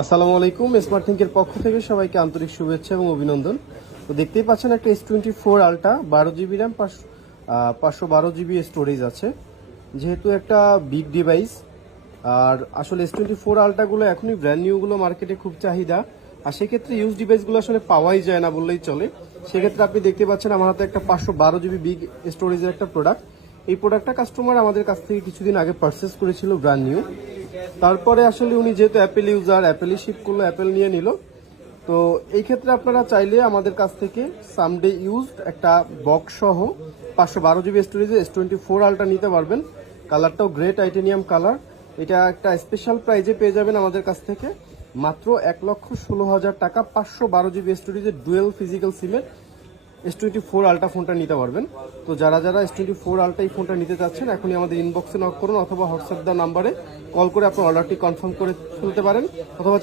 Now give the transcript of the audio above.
আসসালামু আলাইকুম। স্মার্ট থিঙ্কের পক্ষ থেকে সবাইকে আন্তরিক শুভেচ্ছা এবং অভিনন্দন। তো দেখতেই পাচ্ছেন একটা S24 ultra 12 GB RAM 512 GB storage আছে। যেহেতু একটা বিগ ডিভাইস, আর আসলে S24 আলট্রাগুলো এখনই ব্র্যান্ড নিউগুলো মার্কেটে খুব চাহিদা, আর সেক্ষেত্রে ইউজ ডিভাইসগুলো আসলে পাওয়াই যায় না বললেই চলে। সেক্ষেত্রে আপনি দেখতে পাচ্ছেন আমার হাতে একটা 512 GB বিগ স্টোরেজের একটা প্রোডাক্ট। এই প্রোডাক্টটা কাস্টমার আমাদের কাছ থেকে কিছুদিন আগে পারচেস করেছিল ব্র্যান্ড নিউ। তারপরে আসলে উনি যেহেতু অ্যাপেল ইউজার, অ্যাপেলই শিপ করলো, অ্যাপেল নিয়ে নিল। তো এই ক্ষেত্রে আপনারা চাইলে আমাদের কাছ থেকে সামডে ইউজড একটা বক্স সহ 512 GB স্টোরেজে S24 আলট্রা নিতে পারবেন। কালারটাও গ্রে টাইটেনিয়াম কালার। এটা একটা স্পেশাল প্রাইজে পেয়ে যাবেন আমাদের কাছ থেকে মাত্র 1,16,000 টাকা। 512 GB স্টোরেজে ডুয়েল ফিজিক্যাল সিমের S24 আলট্রা ফোনটা নিতে পারবেন। তো যারা S24 আলট্রা এই ফোনটা নিতে চাচ্ছেন এখনই আমাদের ইনবক্সে নক করুন, অথবা হোয়াটসঅ্যাপ নাম্বারে কল করে আপনার অর্ডারটি কনফার্ম করে ফেলতে পারেন, অথবা